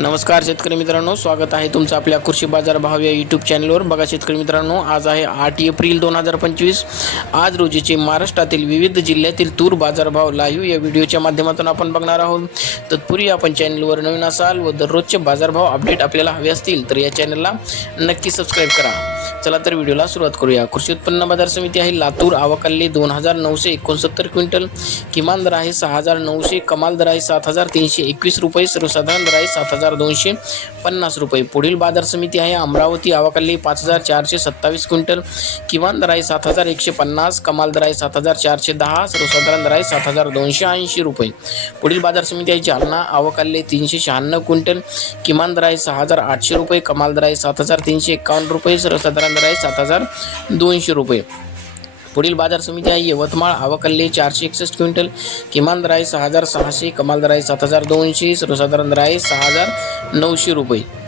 नमस्कार शेतकरी मित्रांनो स्वागत आहे तुमचं आपल्या कृषी बाजार भाव या यूट्यूब चॅनलवर बघा शेतकरी मित्रांनो आज आहे आठ एप्रिल दोन हजार पंचवीस. आज रोजीचे महाराष्ट्रातील विविध जिल्ह्यातील तूर बाजारभाव लाईव्ह या व्हिडिओच्या माध्यमातून आपण बघणार आहोत. तत्पूर्वी आपण चॅनलवर नवीन असाल व दररोजचे बाजारभाव अपडेट आपल्याला हवे असतील तर या चॅनलला नक्की सबस्क्राईब करा. चला तर व्हिडिओला सुरुवात करूया. कृषी उत्पन्न बाजार समिती आहे लातूर आवकाल्ले दोन हजार नऊशे एकोणसत्तर क्विंटल. किमान दर आहे सहा हजार नऊशे कमाल दर आहे सात हजार तीनशे एकवीस रुपये सर्वसाधारण दर आहे सात हजार दोनशे पन्नास रुपये. पुढील बाजार समिती आहे अमरावती. आवकाल्ले पाच हजार चारशे सत्तावीस क्विंटल. किमान दर आहे सात हजार एकशे पन्नास कमाल दर आहे सात हजार चारशे दहा सर्वसाधारण दर आहे सात हजार दोनशे ऐंशी रुपये. पुढील बाजार समिती आहे जालना. आवकाल्ले तीनशे शहाण्णव क्विंटल. किमान दर आहे सहा हजार आठशे रुपये कमाल दर आहे सात हजार तीनशे एकावन्न रुपये सर्वसाधारण दर आहे सात हजार दोनशे रुपये. पुढील बाजार समिती आहे. यवतमाळ आवकल्ले चारशे एकसष्ट क्विंटल. किमान दर सहा हजार सहाशे कमाल दर सात हजार दोनशे सर्वसाधारण दर सहा हजार नऊशे रुपये.